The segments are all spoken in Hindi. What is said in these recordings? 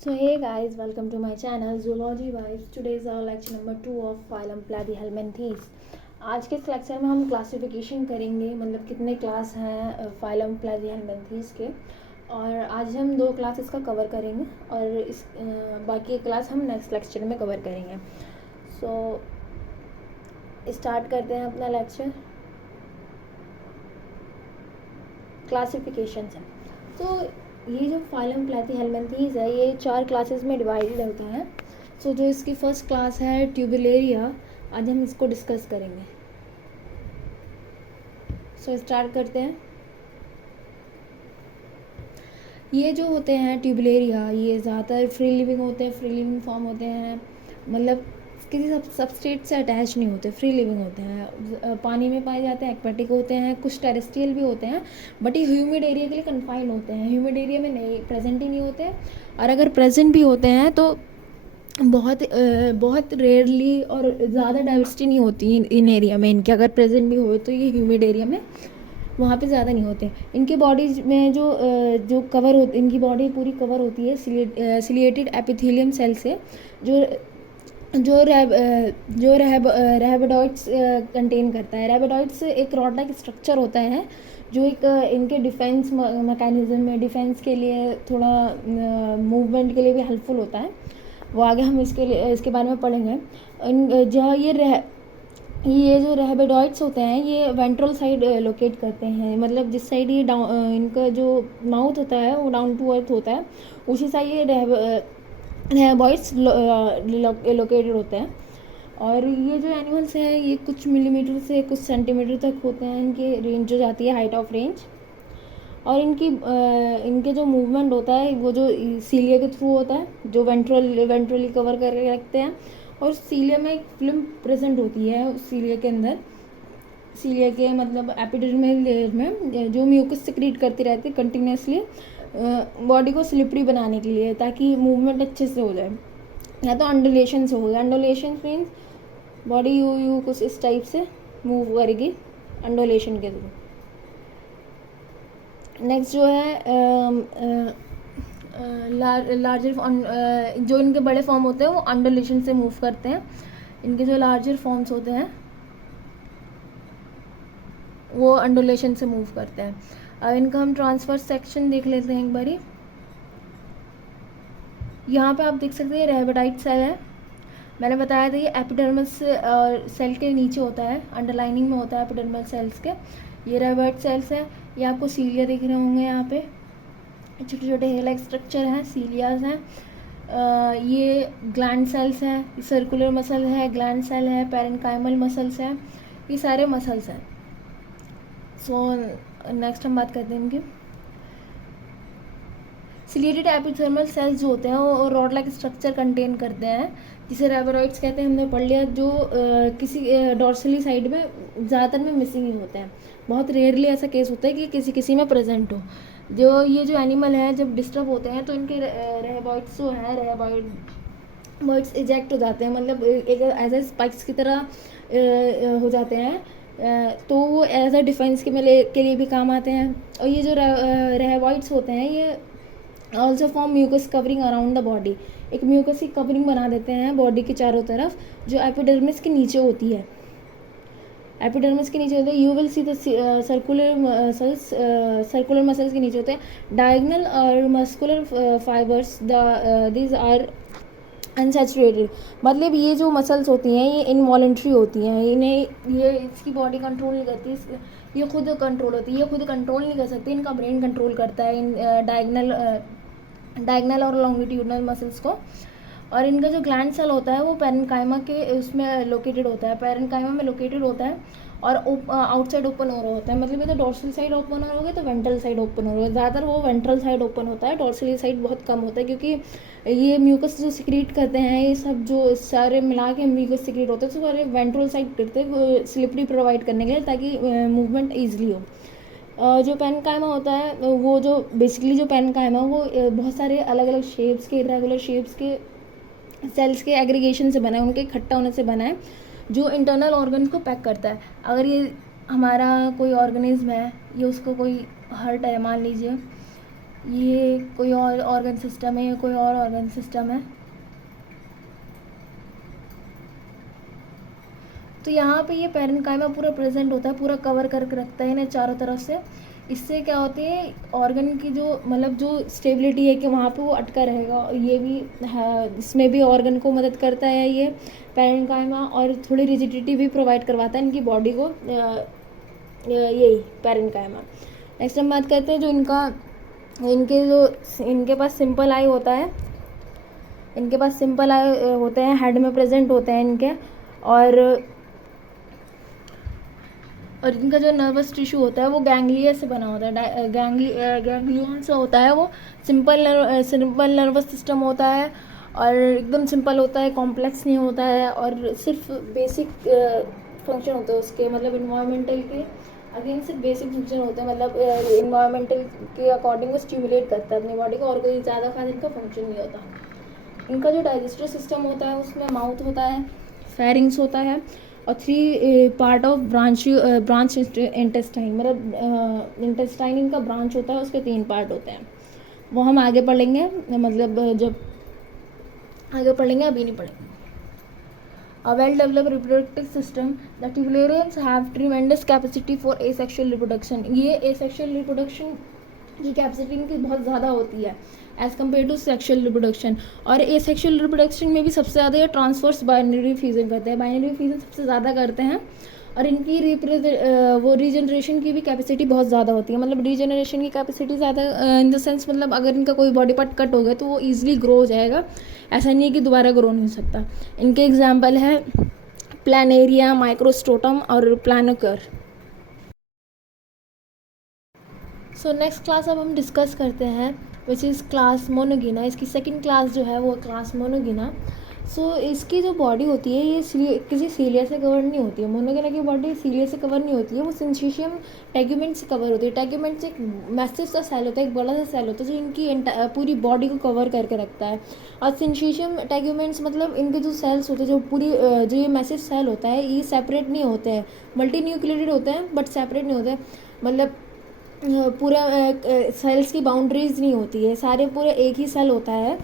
So hey guys, welcome to my channel Zoology Vibes. Today is our lecture number 2 of phylum Platyhelminthes. आज के इस लेक्चर में हम क्लासिफिकेशन करेंगे, मतलब कितने क्लास हैं फाइलम प्लेटिहेल्मिंथेस के। और आज हम 2 क्लासेस का कवर करेंगे और इस बाकी एक क्लास हम नेक्स्ट लेक्चर में कवर करेंगे। सो स्टार्ट करते हैं अपना लेक्चर। क्लासिफिकेशन है तो ये जो फाइलम प्लेटिहेल्मिंथेस है ये 4 क्लासेस में डिवाइडेड होता है। सो जो इसकी फर्स्ट क्लास है ट्यूबुलेरिया, आज हम इसको डिस्कस करेंगे। सो स्टार्ट करते हैं। ये जो होते हैं ट्यूबुलेरिया, ये ज़्यादातर फ्री लिविंग होते हैं, फ्री लिविंग फॉर्म होते हैं, मतलब किसी सबस्ट्रेट से अटैच नहीं होते, फ्री लिविंग होते हैं, पानी में पाए जाते हैं, एक्वेटिक होते हैं, कुछ टेरेस्ट्रियल भी होते हैं, बट ये ह्यूमिड एरिया के लिए कन्फाइंड होते हैं, ह्यूमिड एरिया में नहीं प्रेजेंट ही नहीं होते। और अगर प्रेजेंट भी होते हैं तो बहुत रेयरली और ज़्यादा डाइवर्सिटी नहीं होती इन एरिया में इनके। अगर प्रेजेंट भी हो तो ये ह्यूमिड एरिया में वहाँ पे ज़्यादा नहीं होते। इनके बॉडी में जो कवर होती, इनकी बॉडी पूरी कवर होती है सिलिएटेड एपिथेलियम सेल से, जो जो रैबिडोइड्स कंटेन करता है। रैबिडोइड्स एक रॉड लाइक स्ट्रक्चर होता है जो एक इनके डिफेंस मैकेनिज्म में, डिफेंस के लिए, थोड़ा मूवमेंट के लिए भी हेल्पफुल होता है। वो आगे हम इसके बारे में पढ़ेंगे। जहाँ ये जो रैबिडोइड्स होते हैं ये वेंट्रल साइड लोकेट करते हैं, मतलब जिस साइड ये डाउन, इनका जो माउथ होता है वो डाउन टू अर्थ होता है, उसी साइड ये रैबिडोइड्स लोकेटेड होते हैं। और ये जो एनिमल्स हैं ये कुछ मिलीमीटर से कुछ सेंटीमीटर तक होते हैं, इनकी रेंज जो जाती है, हाइट ऑफ रेंज। और इनके जो मूवमेंट होता है वो जो सीलिया के थ्रू होता है, जो वेंट्रली कवर करके रखते हैं। और सीलिया में एक फिल्म प्रेजेंट होती है, उस सीलिया के अंदर, सीलिया के मतलब एपिडर्मल लेयर में, जो म्यूकस सिक्रीट करती रहती है कंटिन्यूसली बॉडी को स्लिपरी बनाने के लिए, ताकि मूवमेंट अच्छे से हो जाए। या तो अंडुलेशन से होगा, अंडुलेशन मीन्स बॉडी यू कुछ इस टाइप से मूव करेगी अंडुलेशन के थ्रू। नेक्स्ट जो है लार्जर जो इनके बड़े फॉर्म होते हैं वो अंडुलेशन से मूव करते हैं। इनके जो लार्जर फॉर्म्स होते हैं वो अंडुलेशन से मूव करते हैं। अब इनका हम ट्रांसफर सेक्शन देख लेते हैं एक बारी। यहाँ पे आप देख सकते हैं रैबिडोइड सेल है, मैंने बताया था ये एपिडर्मस सेल के नीचे होता है, अंडरलाइनिंग में होता है एपिडर्मल सेल्स के। ये रैबिडोइड सेल्स हैं, ये आपको सीलिया दिख रहे होंगे, यहाँ पे छोटे छोटे हेयर लाइक स्ट्रक्चर हैं, सीलियाज हैं। ये ग्लैंड सेल्स हैं, सर्कुलर मसल है, ग्लैंड सेल है, पैरेन्काइमल मसल्स हैं, ये सारे मसल्स हैं। सो नेक्स्ट हम बात करते हैं इनकी। सिलिएटेड एपिथर्मल सेल्स जो होते हैं वो रॉड लाइक स्ट्रक्चर कंटेन करते हैं, जिसे रैबिडोइड्स कहते हैं, हमने पढ़ लिया, जो किसी डॉर्सली साइड में ज़्यादातर में मिसिंग ही होते हैं। बहुत रेयरली ऐसा केस होता है कि किसी किसी में प्रेजेंट हो। ये जो एनिमल है जब डिस्टर्ब होते हैं तो इनके रैबिडोइड्स जो है, रैबिडोइड्स इजेक्ट हो जाते हैं, मतलब एक एज स्पाइक्स की तरह हो जाते हैं, तो वो एज अ डिफेंस के लिए भी काम आते हैं। और ये जो रैबिडोइड्स होते हैं ये also form mucus covering around the body, एक म्यूकस की कवरिंग बना देते हैं बॉडी के चारों तरफ, जो एपिडर्मिस के नीचे होती है। एपिडर्मिस के नीचे होते हैं, you will see the circular muscles के नीचे होते हैं डायगोनल और muscular fibres, these are unsaturated. मतलब ये जो मसल्स होती हैं ये इनवॉलंट्री होती हैं, ये इसकी बॉडी कंट्रोल नहीं करती, ये खुद कंट्रोल होती है, ये खुद कंट्रोल नहीं कर सकती, इनका ब्रेन कंट्रोल करता है इन डायगनल और लॉन्गिट्यूडनल मसल्स को। और इनका जो ग्लैंड सेल होता है वो पैरेन्काइमा के उसमें लोकेटेड होता है, पैरेन्काइमा में लोकेटेड होता है, और आउटसाइड ओपन हो रहा होता है। मतलब ये तो डॉर्सल साइड ओपन हो रहा होगा तो वेंट्रल साइड ओपन हो रहा है, ज़्यादातर वो वेंट्रल साइड ओपन होता है, डॉर्सली साइड बहुत कम होता है, क्योंकि ये म्यूकस जो सिक्रीट करते हैं, ये सब जो सारे मिला के म्यूकस सिक्रीट होते हैं, तो सारे वेंट्रल साइड करते हैं स्लिपरी प्रोवाइड करने के लिए, ताकि मूवमेंट ईजिली हो। जो पैरेन्काइमा होता है वो जो बेसिकली जो पैरेन्काइमा वो बहुत सारे अलग अलग शेप्स के, इरेगुलर शेप्स के सेल्स के एग्रीगेशन से बना है, उनके इकट्ठा होने से बना है, जो इंटरनल ऑर्गन्स को पैक करता है। अगर ये हमारा कोई ऑर्गेनिज्म है, ये उसको कोई हर्ट है, मान लीजिए ये कोई और ऑर्गन सिस्टम है, ये कोई और ऑर्गन सिस्टम है। तो यहाँ पे ये पैरेन्काइमा पूरा प्रेजेंट होता है, पूरा कवर करके रखता है इन्हें चारों तरफ से। इससे क्या होती है, ऑर्गन की जो मतलब जो स्टेबिलिटी है कि वहाँ पे वो अटका रहेगा, ये भी है, इसमें भी ऑर्गन को मदद करता है ये पैरेन्काइमा। और थोड़ी रिजिडिटी भी प्रोवाइड करवाता है इनकी बॉडी को, यही पैरेन्काइमा। नेक्स्ट हम बात करते हैं जो इनके पास सिंपल आई होता है, इनके पास सिंपल आई होते हैं, हेड में प्रेजेंट होते हैं इनके। और इनका जो नर्वस टिश्यू होता है वो गैंग्लिया से बना होता है, गैंग्लियन से होता है वो। सिंपल नर्वस सिस्टम होता है और एकदम सिंपल होता है, कॉम्प्लेक्स नहीं होता है, और सिर्फ बेसिक फंक्शन होते हैं उसके, मतलब इन्वायरमेंटल के अगेंस्ट सिर्फ बेसिक फंक्शन होते हैं, मतलब इन्वायरमेंटल के अकॉर्डिंग वो स्टिमुलेट करता है अपनी बॉडी को, और कोई ज़्यादा खास इनका फंक्शन नहीं होता। इनका जो डाइजेस्टिव सिस्टम होता है उसमें माउथ होता है, फेरिंग्स होता है, और 3 पार्ट ऑफ ब्रांच इंटेस्टाइन, मतलब इंटेस्टाइन इनका ब्रांच होता है, उसके 3 पार्ट होते हैं। वो हम आगे पढ़ेंगे, मतलब जब आगे पढ़ेंगे, अभी नहीं पढ़ेंगे। A well-developed reproductive system, the tubularians have tremendous capacity for asexual reproduction. ये asexual reproduction की कैपेसिटी इनकी बहुत ज़्यादा होती है as compared to sexual reproduction. और एसेक्सुअल रिप्रोडक्शन में भी सबसे ज़्यादा ये ट्रांसवर्स बाइनरी फ्यूजन करते हैं, बाइनरी फ्यूजन सबसे ज़्यादा करते हैं। और इनकी वो रीजनरेशन की भी कैपेसिटी बहुत ज़्यादा होती है, मतलब रीजनरेशन की कैपेसिटी ज़्यादा इन द सेंस, मतलब अगर इनका कोई बॉडी पार्ट कट हो गया तो वो ईजिली ग्रो हो जाएगा, ऐसा नहीं है कि दोबारा ग्रो नहीं हो सकता। इनके एग्जाम्पल है प्लानेरिया, माइक्रोस्टोटम और प्लानोकर। सो नेक्स्ट क्लास अब हम डिस्कस करते हैं विच इज़ क्लास मोनोगिना। इसकी सेकंड क्लास जो है वो क्लास मोनोगिना। सो इसकी जो बॉडी होती है ये किसी सीलिया से कवर नहीं होती है। मोनोगिना की बॉडी सीलिया से कवर नहीं होती है, वो सिंचिशियम टेग्यूमेंट से कवर होती है। टेग्यूमेंट एक मैसिव सा सेल होता है, एक बड़ा सा सेल होता है जो इनकी पूरी बॉडी को कवर करके रखता है। और सिंचिशियम टेग्यूमेंट्स मतलब इनके जो सेल्स होते हैं, जो ये मैसिव सेल होता है, ये सेपरेट नहीं होते हैं, मल्टी न्यूक्लिएटेड होते हैं बट सेपरेट नहीं होते हैं, मतलब पूरा सेल्स की बाउंड्रीज नहीं होती है, सारे पूरे एक ही सेल होता है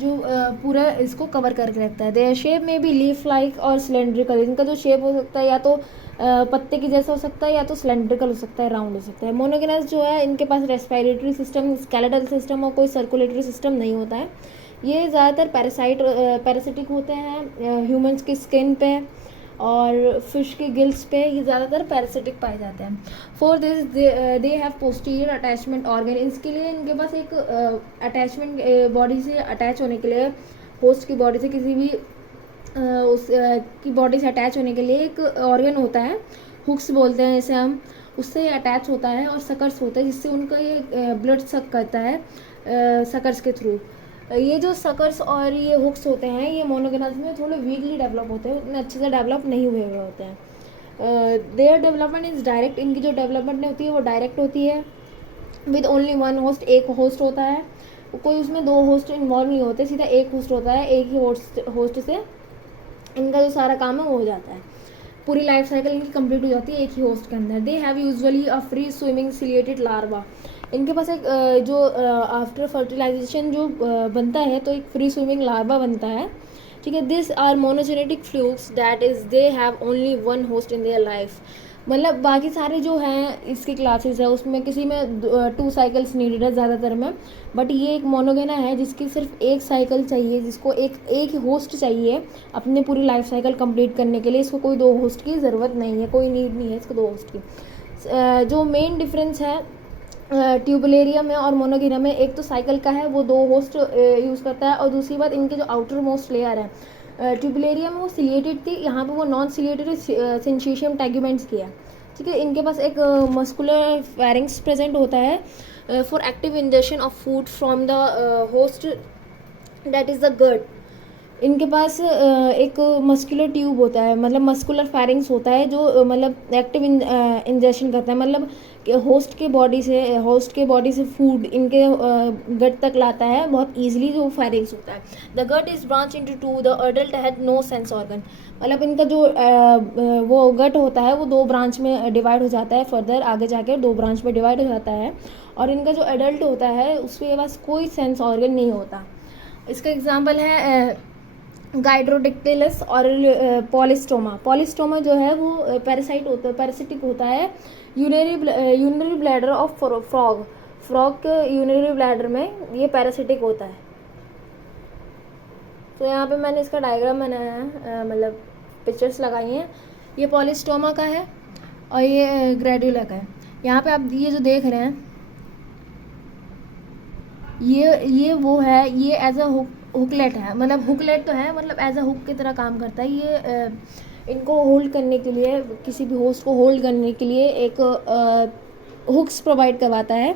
जो पूरा इसको कवर करके रखता है। देयर शेप में भी लीफ लाइक और सिलेंड्रिकल, इनका जो शेप हो सकता है या तो पत्ते की जैसा हो सकता है या तो सिलेंड्रिकल हो सकता है, राउंड हो सकता है। मोनोगेनस जो है इनके पास रेस्पिरेटरी सिस्टम, स्केलेटल सिस्टम और कोई सर्कुलेटरी सिस्टम नहीं होता है। ये ज़्यादातर पैरासिटिक होते हैं ह्यूमंस की स्किन पे और फिश के गिल्स पे, ये ज़्यादातर पैरासिटिक पाए जाते हैं। For this they have posterior attachment organ, इसके लिए इनके पास एक अटैचमेंट बॉडी से अटैच होने के लिए, होस्ट की बॉडी से किसी भी उस की बॉडी से अटैच होने के लिए एक ऑर्गन होता है, हुक्स बोलते हैं इसे हम, उससे अटैच होता है, और सकर्स होता है जिससे उनका ये ब्लड सक करता है सकर्स के थ्रू। ये जो सकर्स और ये हुक्स होते हैं ये मोनोगेनस में थोड़े वीकली डेवलप होते हैं, उतने अच्छे से डेवलप नहीं हुए हुए होते हैं। देयर डेवलपमेंट इज़ डायरेक्ट, इनकी जो डेवलपमेंट होती है वो डायरेक्ट होती है विद ओनली वन होस्ट, एक होस्ट होता है, कोई उसमें 2 होस्ट इन्वॉल्व नहीं होते, सीधा एक होस्ट होता है, एक ही होस्ट से इनका जो सारा काम है वो हो जाता है, पूरी लाइफ साइकिल इनकी कंप्लीट हो जाती है एक ही होस्ट के अंदर। They have usually a free swimming ciliated larva, इनके पास एक जो आफ्टर फर्टिलाइजेशन जो बनता है तो एक फ्री स्विमिंग लार्वा बनता है, ठीक है। This are monogenetic flukes that is they have only one host in their life, मतलब बाकी सारे जो हैं इसकी क्लासेस है उसमें किसी में 2 साइकिल्स नीडेड है ज़्यादातर में, बट ये एक मोनोगेना है जिसकी सिर्फ एक साइकिल चाहिए, जिसको एक ही होस्ट चाहिए अपनी पूरी लाइफ साइकिल कंप्लीट करने के लिए। इसको कोई 2 होस्ट की ज़रूरत नहीं है, कोई नीड नहीं है इसको 2 होस्ट की। जो मेन डिफरेंस है ट्यूबुलेरियम में और मोनोगिना में, एक तो साइकिल का है, वो 2 होस्ट यूज़ करता है, और दूसरी बात इनके जो आउटर मोस्ट लेयर है ट्यूबुलेरियम वो सिलिएटेड थी, यहाँ पे वो नॉन सिलिएटेड सिंचिशियम टेग्यूमेंट्स की है, ठीक है। इनके पास एक मस्कुलर फेरिंग्स प्रेजेंट होता है for active injection of food from the host that is the gut. इनके पास एक मस्कुलर ट्यूब होता है, मतलब मस्कुलर फेरिंग्स होता है जो मतलब एक्टिव इंजेक्शन करता है, मतलब होस्ट के बॉडी से फूड इनके गट तक लाता है बहुत ईजिली, जो फेरिंग्स होता है। The gut is branch into 2, the adult had no sense organ, मतलब इनका जो वो गट होता है वो 2 ब्रांच में डिवाइड हो जाता है, फर्दर आगे जाकर 2 ब्रांच में डिवाइड हो जाता है। और इनका जो एडल्ट होता है उसके पास कोई सेंस ऑर्गन नहीं होता। इसका एग्जांपल है गाइड्रोडिक्टिलस और पॉलिस्टोमा। पॉलिस्टोमा जो है वो पैरासिटिक होता है यूरिनरी ब्लैडर ऑफ फ्रॉग के यूरिनरी ब्लैडर में ये पैरासिटिक होता है। तो यहाँ पे मैंने इसका डायग्राम बनाया है, मतलब पिक्चर्स लगाई हैं। ये पॉलिस्टोमा का है और ये ग्रेड्यूला का है। यहाँ पे आप ये जो देख रहे हैं ये वो है, ये एज अ हुकलेट है, मतलब हुकलेट तो है, मतलब एज अ हुक की तरह काम करता है। ये इनको होल्ड करने के लिए, किसी भी होस्ट को होल्ड करने के लिए एक हुक्स प्रोवाइड करवाता है।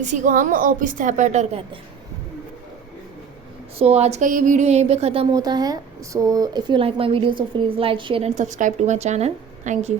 इसी को हम ओपिस थैपेटर कहते हैं। सो आज का ये वीडियो यहीं पे ख़त्म होता है। So if you like my video so please like share and subscribe to my channel. Thank you.